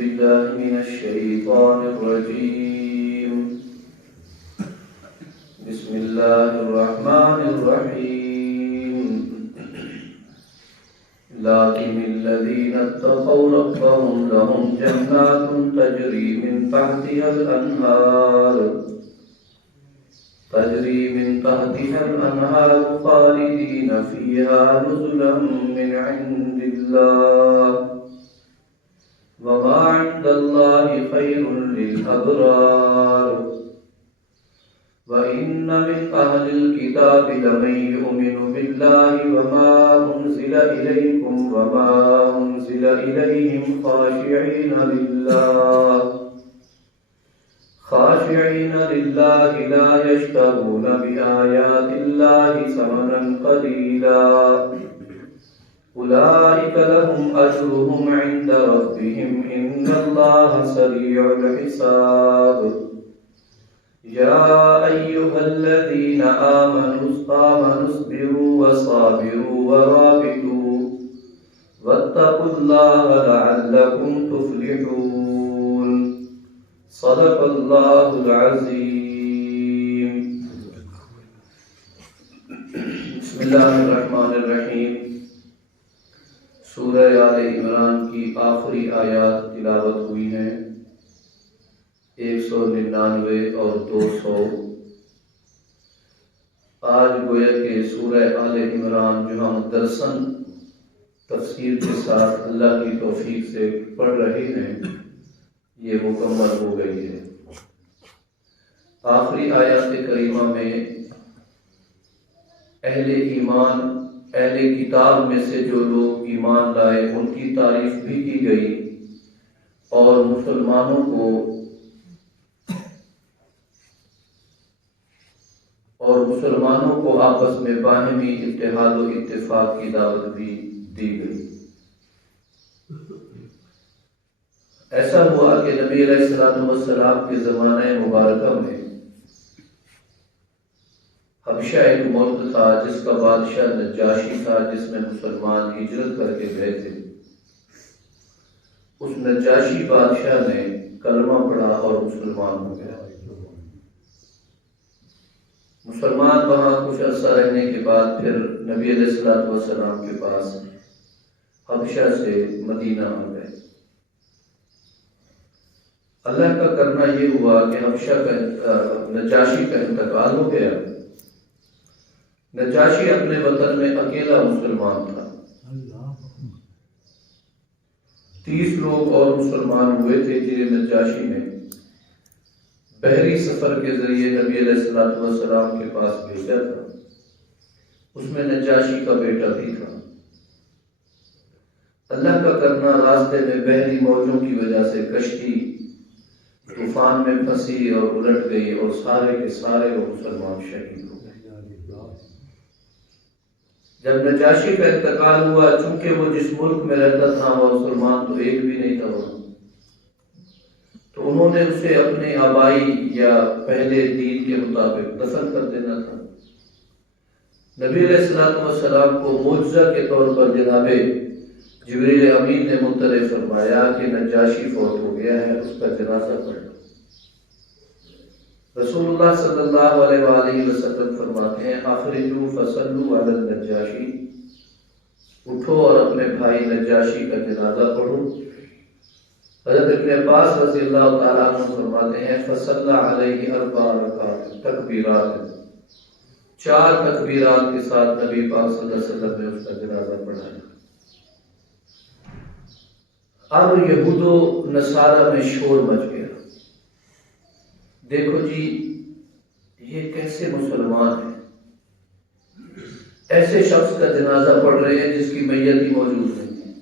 بالله من الشيطان الرجيم. بسم الله الرحمن الرحيم. لكن الذين اتقوا ربهم لهم جنات تجري من تحتها الأنهار خالدين فيها نزلا من عند الله وما عند الله خير للأبرار. وإن من أهل الكتاب لمن يؤمن بالله وما أنزل إليكم وما أنزل إليهم خاشعين لله لا يشترون بآيات الله ثمنا قليلا أولئك لهم أجرهم عند ربهم إن الله سريع الحساب. يا أيها الذين آمنوا اصبروا وصابروا ورابطوا واتقوا الله لعلكم تفلحون. صدق الله العظيم. بسم اللہ الرحمن الرحیم. سورہ آل عمران کی آخری آیات تلاوت ہوئی ہیں، 199 اور 200. آج گویا کہ سورہ آل عمران جو ہم درسن تفسیر کے ساتھ اللہ کی توفیق سے پڑھ رہے ہیں، یہ مکمل ہو گئی ہے. آخری آیات کریمہ میں اہل ایمان، اہل کتاب میں سے جو لوگ ایمان لائے ان کی تعریف بھی کی گئی، اور مسلمانوں کو آپس میں باہمی اتحاد و اتفاق کی دعوت بھی دی گئی. ایسا ہوا کہ نبی علیہ السلام کے زمانہ مبارکہ میں حبشہ ایک ملک تھا جس کا بادشاہ نجاشی تھا، جس میں مسلمان ہجرت کر کے گئے تھے. اس نجاشی بادشاہ نے کلمہ پڑھا اور مسلمان ہو گیا. مسلمان وہاں کچھ عرصہ رہنے کے بعد پھر نبی علیہ السلام کے پاس حبشہ سے مدینہ آ گئے. اللہ کا کرنا یہ ہوا کہ حبشہ کا نجاشی کا انتقال ہو گیا. نجاشی اپنے وطن میں اکیلا مسلمان تھا. 30 لوگ اور مسلمان ہوئے تھے جنہیں نجاشی نے بحری سفر کے ذریعے نبی علیہ السلام کے پاس بھیجا تھا. اس میں نجاشی کا بیٹا بھی تھا. اللہ کا کرنا راستے میں بحری موجوں کی وجہ سے کشتی طوفان میں پھنسی اور الٹ گئی، اور سارے کے سارے وہ مسلمان شہید ہو گئے. جب نجاشی کا انتقال ہوا، چونکہ وہ جس ملک میں رہتا تھا وہ مسلمان تو ایک بھی نہیں تھا وہاں، تو انہوں نے اسے اپنے آبائی یا پہلے دین کے مطابق دفن کر دینا تھا. نبی علیہ السلام کو معجزہ کے طور پر جناب جبریل امین نے مطلع فرمایا کہ نجاشی فوت ہو گیا ہے، اس کا جنازہ پڑھو. رسول اللہ صلی اللہ علیہ وآلہ وسلم فرماتے ہیں اخرجوا فصلوا علی النجاشی، اٹھو اور اپنے بھائی نجاشی کا جنازہ پڑھو. حضرت ابن عباس رضی اللہ تعالیٰ عنہ فرماتے ہیں فصلی علیہ 4 رکعات تکبیرات، 4 تکبیرات کے ساتھ نبی پاک صلی اللہ علیہ وسلم نے اس کا جنازہ پڑھایا. اب یہود و نصارہ میں شور مچ گیا. دیکھو جی یہ کیسے مسلمان ہیں، ایسے شخص کا جنازہ پڑھ رہے ہیں جس کی میت ہی موجود نہیں ہے،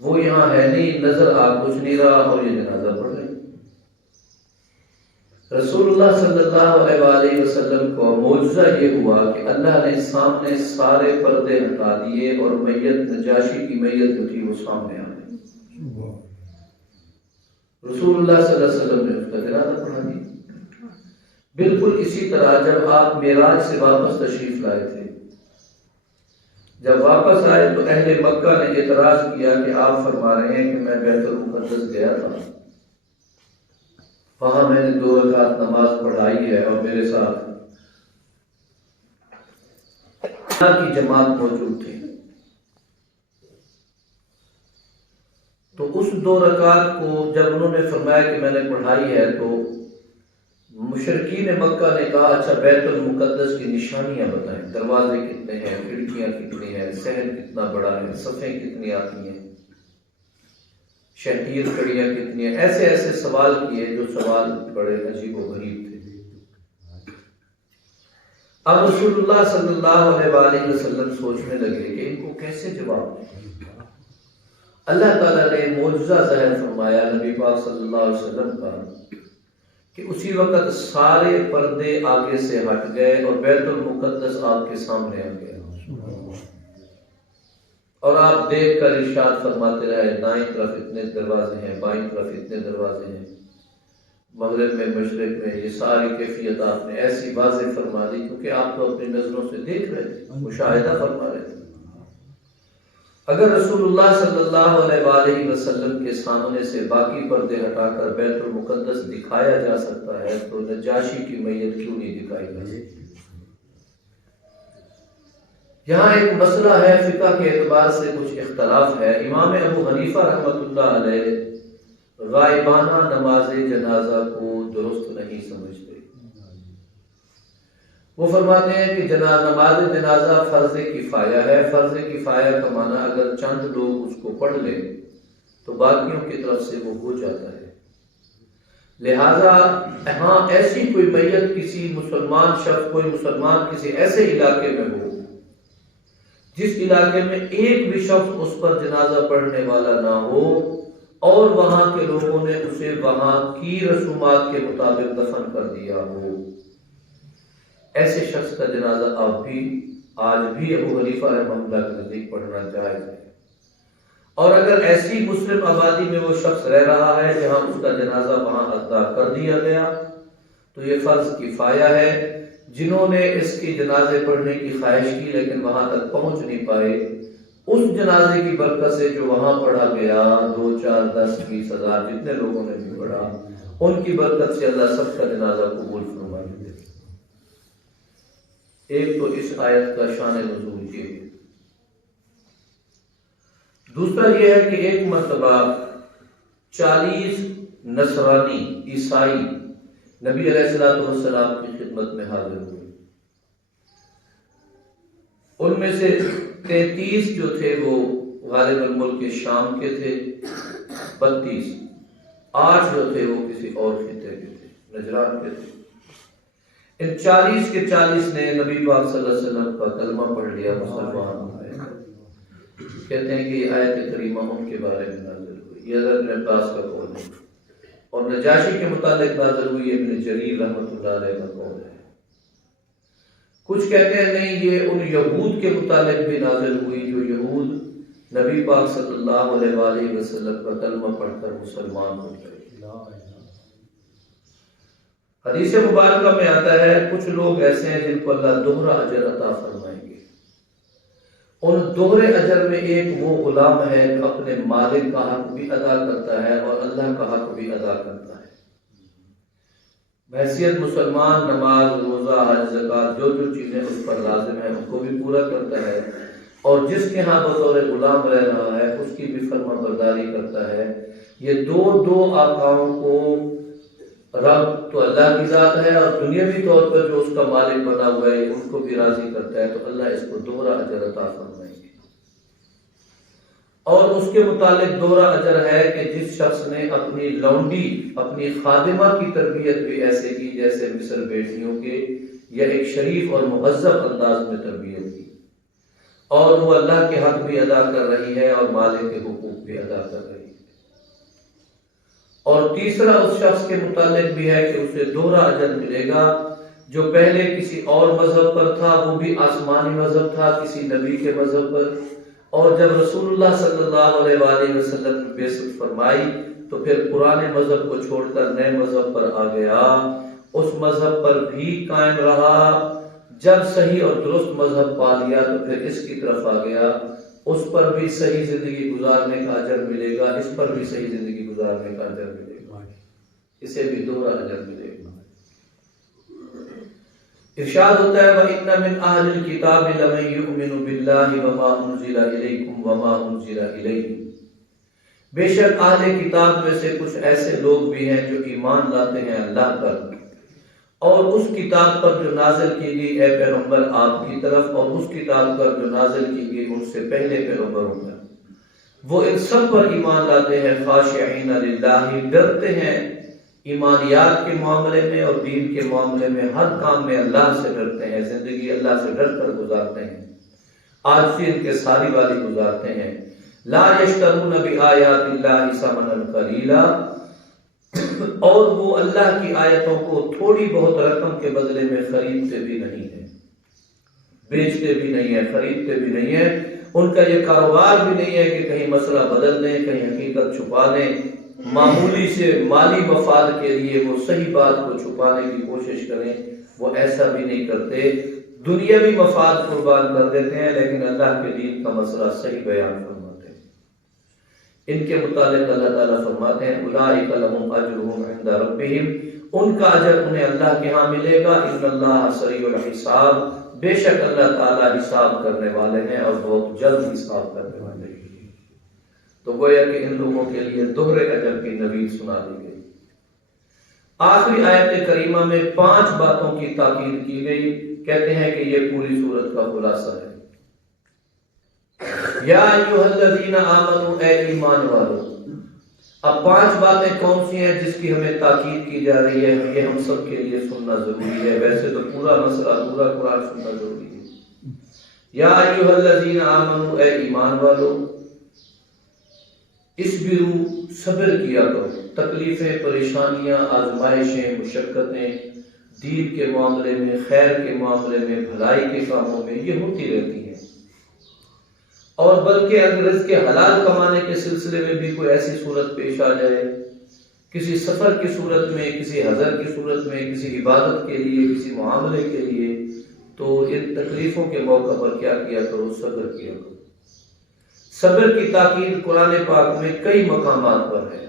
وہ یہاں ہے نہیں، نظر آ کچھ نہیں رہا، اور یہ جنازہ پڑھ رہے ہیں. رسول اللہ صلی اللہ علیہ وآلہ وسلم کو معجزہ یہ ہوا کہ اللہ نے سامنے سارے پردے ہٹا دیے اور میت نجاشی کی میت جو تھی وہ سامنے آ گئی. رسول اللہ صلی اللہ علیہ وسلم نے اس کا جنازہ پڑھا دیا. بالکل اسی طرح جب آپ معراج سے واپس تشریف لائے تھے، جب واپس آئے تو اہل مکہ نے اعتراض کیا کہ آپ فرما رہے ہیں کہ میں بیت المقدس گیا تھا، وہاں میں نے 2 رکعت نماز پڑھائی ہے اور میرے ساتھ کی جماعت موجود تھی، تو اس 2 رکعت کو جب انہوں نے فرمایا کہ میں نے پڑھائی ہے تو مشرکین مکہ نے کہا اچھا بیت المقدس کی نشانیاں بتائیں، دروازے کتنے ہیں، کھڑکیاں کتنی ہیں، صحن کتنا بڑا ہے، صفیں کتنی آتی ہیں، شہتیر کڑیاں کتنی ہیں، ایسے ایسے سوال کیے جو سوال بڑے عجیب و غریب تھے۔ اب رسول اللہ صلی اللہ علیہ وآلہ وسلم سوچنے لگے کہ ان کو کیسے جواب دیں۔ اللہ تعالیٰ نے معجزہ ظاہر فرمایا نبی پاک صلی اللہ علیہ وسلم کا کہ اسی وقت سارے پردے آگے سے ہٹ گئے اور بیت المقدس آپ کے سامنے آ گیا، اور آپ دیکھ کر ارشاد فرماتے رہے دائیں طرف اتنے دروازے ہیں، بائیں طرف اتنے دروازے ہیں، مغرب میں، مشرق میں، یہ ساری کیفیت آپ نے ایسی واضح فرما دی کیونکہ آپ تو اپنی نظروں سے دیکھ رہے تھے، مشاہدہ فرما رہے تھے۔ اگر رسول اللہ صلی اللہ علیہ وآلہ وسلم کے سامنے سے باقی پردے ہٹا کر بیت المقدس دکھایا جا سکتا ہے تو نجاشی کی میت کیوں نہیں دکھائی جا سکتی؟ یہاں ایک مسئلہ ہے، فقہ کے اعتبار سے کچھ اختلاف ہے۔ امام ابو حنیفہ رحمۃ اللہ علیہ غائبانہ نماز جنازہ کو درست نہیں سمجھتے، وہ فرماتے ہیں کہ نماز جنازہ فرض کفایہ ہے، فرض کفایہ کا معنی اگر چند لوگ اس کو پڑھ لیں تو باقیوں کی طرف سے وہ ہو جاتا ہے، لہذا ہاں ایسی کوئی میت کسی مسلمان شخص، کوئی مسلمان کسی ایسے علاقے میں ہو جس علاقے میں ایک بھی شخص اس پر جنازہ پڑھنے والا نہ ہو اور وہاں کے لوگوں نے اسے وہاں کی رسومات کے مطابق دفن کر دیا ہو، ایسے شخص کا جنازہ آج بھی ابو حنیفہ رحمہ اللہ کے نزدیک پڑھنا جائز ہے۔ اور اگر ایسی مسلم آبادی میں وہ شخص رہ رہا ہے جہاں اس کا جنازہ وہاں ادا کر دیا گیا تو یہ فرض کفایہ ہے۔ جنہوں نے اس کی جنازے پڑھنے کی خواہش کی لیکن وہاں تک پہنچ نہیں پائے، اس جنازے کی برکت سے جو وہاں پڑھا گیا 2 4 10 20 ہزار جتنے لوگوں نے بھی پڑھا، ان کی برکت سے اللہ سب کا جنازہ قبول فرما لیتے۔ ایک تو اس آیت کا شان نزول یہ ہے۔ دوسرا یہ ہے کہ ایک مرتبہ 40 نصرانی عیسائی نبی علیہ السلام کی خدمت میں حاضر ہوئے، ان میں سے 33 جو تھے وہ غالب الملک کے شام کے تھے، 32 8 جو تھے وہ کسی اور خطے کے تھے، نجران کے تھے۔ ان 40 کے 40 نے نبی پاک صلی اللہ علیہ وسلم کا کلمہ پڑھ لیا، مسلمان ہو گئے۔ کہتے ہیں کہ یہ آیت کریمہ ان کے بارے میں نازل ہوئی، یہ حضرت ابن عباس کا قول ہے، اور نجاشی کے متعلق نازل ہوئی ابن جریر رحمۃ اللہ علیہ کا قول ہے۔ کچھ کہتے ہیں نہیں، یہ ان یہود کے متعلق بھی نازل ہوئی جو یہود نبی پاک صلی اللہ علیہ وآلہ وسلم کا کلمہ پڑھ کر مسلمان ہو گئے۔ حدیث مبارکہ میں آتا ہے کچھ لوگ ایسے ہیں جن کو اللہ دوہرا اجر عطا فرمائیں گے، ان دوہرے اجر میں ایک وہ غلام ہے جو اپنے مالک کا حق بھی ادا کرتا ہے اور اللہ کا حق بھی ادا کرتا ہے، بحیثیت مسلمان نماز، روزہ، حج، زکوٰۃ جو چیزیں اس پر لازم ہیں ان کو بھی پورا کرتا ہے، اور جس کے ہاں بطور غلام رہ رہا ہے اس کی بھی فرما برداری کرتا ہے۔ یہ دو آقاؤں کو رب تو اللہ کی ذات ہے اور دنیاوی طور پر جو اس کا مالک بنا ہوا ہے ان کو بھی راضی کرتا ہے، تو اللہ اس کو دوہرا اجر عطا فرمائیں گے۔ اور اس کے متعلق دوہرا اجر ہے کہ جس شخص نے اپنی لونڈی، اپنی خادمہ کی تربیت بھی ایسے کی جیسے مصر بیٹیوں کے، یا ایک شریف اور مہذب انداز میں تربیت کی، اور وہ اللہ کے حق بھی ادا کر رہی ہے اور مالک کے حقوق بھی ادا کر رہی ہے۔ اور تیسرا اس شخص کے متعلق بھی ہے کہ اسے دوہرا اجر ملے گا، جو پہلے کسی اور مذہب پر تھا، وہ بھی آسمانی مذہب تھا کسی نبی کے مذہب پر، اور جب رسول اللہ صلی اللہ علیہ وآلہ وسلم نے بعثت فرمائی تو پھر پرانے مذہب کو چھوڑ کر نئے مذہب پر آ گیا، اس مذہب پر بھی قائم رہا جب صحیح اور درست مذہب پا لیا تو پھر اس کی طرف آ گیا، اس پر بھی صحیح زندگی گزارنے کا اجر ملے گا، اس پر بھی صحیح زندگی گزارنے کا اجر ملے گا، اسے بھی دوہرا اجر ملے گا۔ ارشاد ہوتا ہے وَإِنَّ مِنْ أَهْلِ الْكِتَابِ لَمَن يُؤْمِنُ بِاللَّهِ وَمَا أُنزِلَ إِلَيْكُمْ وَمَا أُنزِلَ إِلَيْهِمْ، بے شک اہل کتاب میں سے کچھ ایسے لوگ بھی ہیں جو ایمان لاتے ہیں اللہ پر اور اس کتاب پر جو نازل کی گئی اے پیغمبر آپ کی طرف، اور اس کتاب پر جو نازل کی گئی ان سے پہلے پیغمبروں پر، وہ ان سب پر ایمان لاتے ہیں، خاشعین للہ، ڈرتے ہیں ایمانیات کے معاملے میں اور دین کے معاملے میں، ہر کام میں اللہ سے ڈرتے ہیں، زندگی اللہ سے ڈر کر گزارتے ہیں، آج سے ان کے ساری والی گزارتے ہیں۔ لا یشترون بآیات اللہ ثمنا قلیلا، اور وہ اللہ کی آیتوں کو تھوڑی بہت رقم کے بدلے میں خریدتے بھی نہیں ہیں، بیچتے بھی نہیں ہیں، خریدتے بھی نہیں ہیں۔ ان کا یہ کاروبار بھی نہیں ہے کہ کہیں مسئلہ بدل دیں، کہیں حقیقت چھپا دیں، معمولی سے مالی مفاد کے لیے وہ صحیح بات کو چھپانے کی کوشش کریں، وہ ایسا بھی نہیں کرتے، دنیاوی مفاد قربان کر دیتے ہیں لیکن اللہ کے دین کا مسئلہ صحیح بیان فرماتے ہیں۔ ان کے متعلق اللہ تعالیٰ فرماتے ہیں اولئک لہم اجرہم عند ربہم، ان کا اجر انہیں اللہ کے ہاں ملے گا، ان اللہ سریع الحساب، بے شک اللہ تعالیٰ حساب کرنے والے ہیں اور بہت جلد حساب کرنے والے ہیں۔ تو گویا کہ ان لوگوں کے لیے دوہرے اجر کی نوید سنا دی گئی۔ آخری آیت کریمہ میں 5 باتوں کی تاکید کی گئی، کہتے ہیں کہ یہ پوری سورت کا خلاصہ ہے۔ یا ایھا الذین آمنوا، اے ایمان والو۔ اب 5 باتیں کون سی ہیں جس کی ہمیں تاکید کی جا رہی ہے؟ یہ ہم سب کے لیے سننا ضروری ہے، ویسے تو پورا مسئلہ پورا قرآن سننا ضروری ہے۔ یا ایھا الذین آمنوا، اے ایمان والو، اصبروا، صبر کیا کرو، تکلیفیں، پریشانیاں، آزمائشیں، مشقتیں دین کے معاملے میں، خیر کے معاملے میں، بھلائی کے کاموں میں یہ ہوتی رہتی ہیں، اور بلکہ اگر رزق کے حلال کمانے کے سلسلے میں بھی کوئی ایسی صورت پیش آ جائے، کسی سفر کی صورت میں، کسی حضر کی صورت میں، کسی عبادت کے لیے، کسی معاملے کے لیے، تو ان تکلیفوں کے موقع پر کیا کیا کرو؟ صبر کیا کرو۔ صبر کی تاکید قرآن پاک میں کئی مقامات پر ہے۔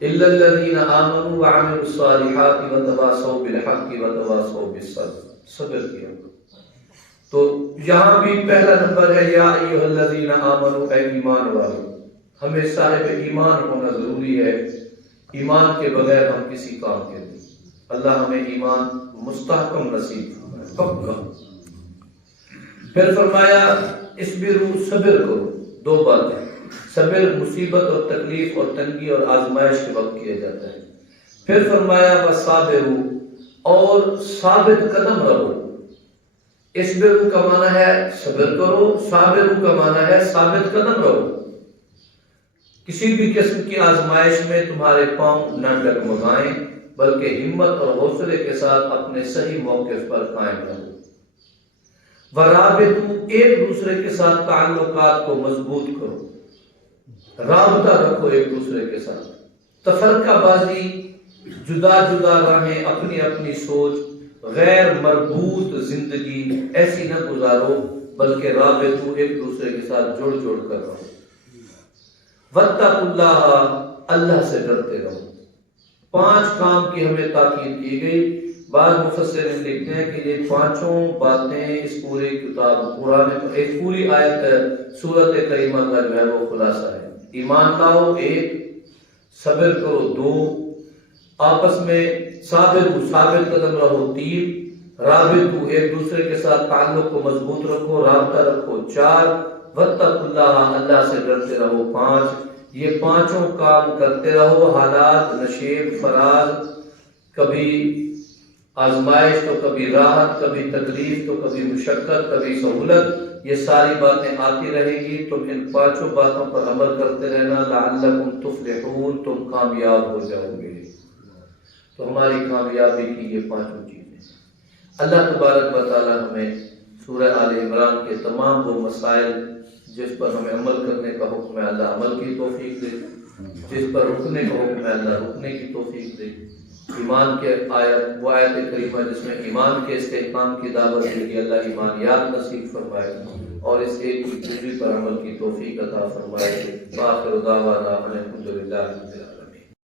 الا الذین آمنوا وعملوا الصالحات وتواصوا بالحق وتواصوا بالصبر، صبر کیا کرو۔ تو یہاں بھی پہلا نمبر ہے یا ایھا الذین آمنوا، اے ایمان والو۔ ہمیں صاحب ایمان ہونا ضروری ہے، ایمان کے بغیر ہم کسی کام کے نہیں۔ اللہ ہمیں ایمان مستحکم نصیب فرمائے، پکا۔ پھر فرمایا اصبروا، صبر کرو۔ 2 باتیں، صبر مصیبت اور تکلیف اور تنگی اور آزمائش کے وقت کیا جاتا ہے۔ پھر فرمایا وصابروا، اور ثابت قدم رہو۔ اصبروا کا معنی ہے صبر کرو، صابروا کا معنی ہے ثابت قدم رہو۔ کسی بھی قسم کی آزمائش میں تمہارے پاؤں نہ ڈگمگائیں، بلکہ ہمت اور حوصلے کے ساتھ اپنے صحیح موقف پر قائم رہو۔ ورابطوا، ایک دوسرے کے ساتھ تعلقات کو مضبوط کرو، رابطہ رکھو ایک دوسرے کے ساتھ۔ تفرقہ بازی، جدا جدا راہیں، اپنی اپنی سوچ، غیر مربوط زندگی ایسی نہ گزارو، بلکہ رابطو، ایک دوسرے کے ساتھ جڑ جڑ کر رہو۔ واتقوا اللہ، اللہ سے ڈرتے رہو۔ 5 کام کی ہمیں تاکید کی گئی۔ بعض مفسرین لکھتے ہیں کہ یہ 5 باتیں اس پورے کتاب قرآن، ایک پوری آیت سورت کریمہ کا جو ہے وہ خلاصہ ہے۔ ایمان لاؤ 1، صبر کرو 2، آپس میں ثابت قدم رہو 3، رابطو، ایک دوسرے کے ساتھ تعلق کو مضبوط رکھو، رابطہ رکھو 4، واتقوا اللہ، اللہ سے ڈرتے رہو 5۔ یہ 5 کام کرتے رہو، حالات، نشیب، فراز، کبھی آزمائش تو کبھی راحت، کبھی تکلیف تو کبھی مشقت، کبھی سہولت، یہ ساری باتیں آتی رہیں گی۔ تم ان 5 باتوں پر عمل کرتے رہنا، لعلکم تفلحون، تم کامیاب ہو جاؤ گے۔ تو ہماری کامیابی کی یہ 5 چیزیں۔ اللہ تبارک و تعالی ہمیں سورہ آل عمران کے تمام وہ مسائل جس پر ہمیں عمل کرنے کا حکم ہے، اللہ عمل کی توفیق دے، جس پر رکنے کا حکم ہے، اللہ رکنے کی توفیق دے۔ ایمان کے آیت، وہ آیت کریمہ جس میں ایمان کے استحکام کی دعوت دی، اللہ ایمانیات نصیب فرمائے اور اس ایک دوسری پر عمل کی توفیق عطا فرمائے۔ وآخر دعوانا ان الحمد للہ رب العالمین۔